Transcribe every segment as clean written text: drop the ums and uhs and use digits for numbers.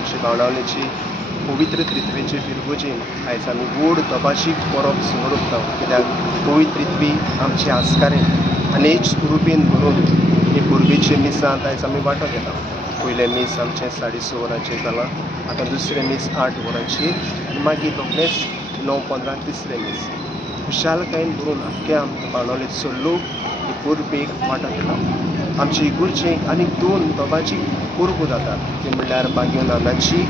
आमची बाणावलेची पवित्र त्रित्वेचे फिरगोजेन आयज आमी गोड तोबाशीक परब समोरता कित्याक पवित्र त्रित्वी आमचे आस्कारें अनेक रुपीन भरून हे पुर्वेचे मिसांत आयज आमी वांटो घेता. पयलें मीस आमचें 6:30 वरांचेर जालां, आतां दुसरें मीस 8 वरांचेर आनी मागीर रोखडेंच 9:15 तिसरें मीस. खुशालकायेन भरून आख्ख्या बाणावलेचो लोक हे पुर्बेक वांटो घेता. आमचे इगुर्जेक आनीक 2 तोबाची पुर्ब जातात, ती म्हणल्यार बागयो नानाची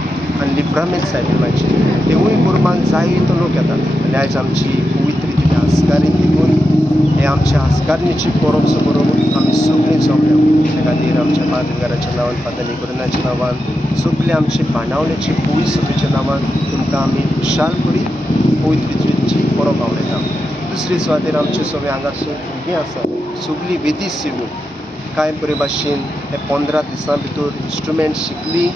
आनी लिब्रामेंत सायबिमाची. तेवूय पुर्बांक जायतो लोक येतात आनी आयज आमची पवित्र तिथे आस्कारीत देखून हे आमच्या आस्कारणीची परब समोरून आमी सगळीं जमल्या. त्या खातीर आमच्या पाद्रीगाराच्या नांवान फादर निकोदेनाच्या नांवान सगळे आमचे बाणावलेचे पवित्र सभेच्या नांवान तुमकां आमी खुशाल करीत पवित्र तिथेची परब आवडटा. दुसरे सुवातेर आमचे सगळे हांगासून भुरगीं आसात, सगळीं वेदी सेवून कांय बरे भाशेन हे 15 दिसां भितर इंस्ट्रुमेंट शिकलीं,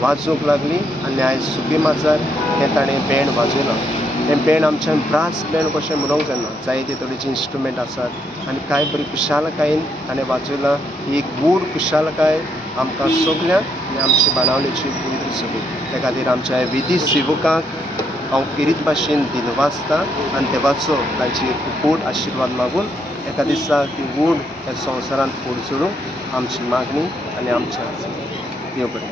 वाजोवंक लागलीं आनी आयज सुबे माजार हें ताणें बँड वाजयलां. हें बँड आमच्यान ब्रास बँड कशें म्हणूंक जायना, जायते तरेचे इंस्ट्रुमेंट आसात आनी कांय बरी खुशालकायेन ताणें वाजयलां. ही एक गोड खुशालकाय आमकां सगल्यांक आनी आमचे बाणावलेची पवित्र सभेक. त्या खातीर आमच्या वेदी सेवकांक हांव खेरीत भाशेन दिनवाजता आनी देवाचो ताचेर खूब आशिर्वाद मागून एका दिसा ती वूड ह्या संवसारांत फूड चडूंक आमची मागणी आनी आमच्या देव बरें.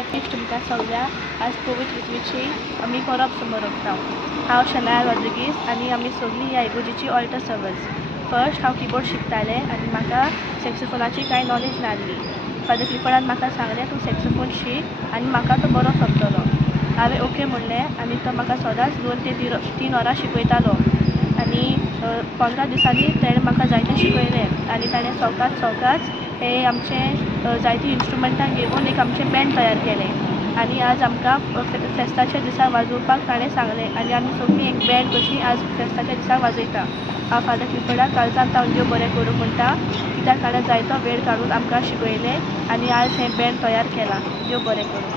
एपिक तुमकां सगळ्यांक आज पवित्र तिथवेची आमी परब समोरता. हांव शनाया रॉड्रिगीस आनी आमी सगळीं ह्या इगोर्जेची ऑल्टर सर्वर्स. फर्स्ट हांव किबोर्ड शिकतालें आनी म्हाका सॅक्सोफोनाची कांय नॉलेज नासली. फादर क्लिफर्डान म्हाका सांगलें तूं सॅक्सोफोन शीक आनी म्हाका तो बरो समजलो. हांवें ओके म्हणलें आनी तो म्हाका सदांच 2 ते 3 वरां शिकयतालो आनी 15 दिसांनी ताणें म्हाका जायतें शिकयलें आनी ताणें सोवकाच हे आमचे जायतीं इंस्ट्रुमेंटां घेवन एक आमचें बँड तयार केलें आनी आज आमकां फेस्ताच्या दिसा वाजोवपाक ताणें सांगलें आनी आमी सगळीं एक बँड कशी आज फेस्ताच्या दिसा वाजयता. हांव फादर क्लिफर्डाक काळजांत हांव देव बरें करूं म्हणटा कित्याक ताणें जायतो वेळ काडून आमकां शिकयलें आनी आज हें बँड तयार केलां. देव बरें करूं.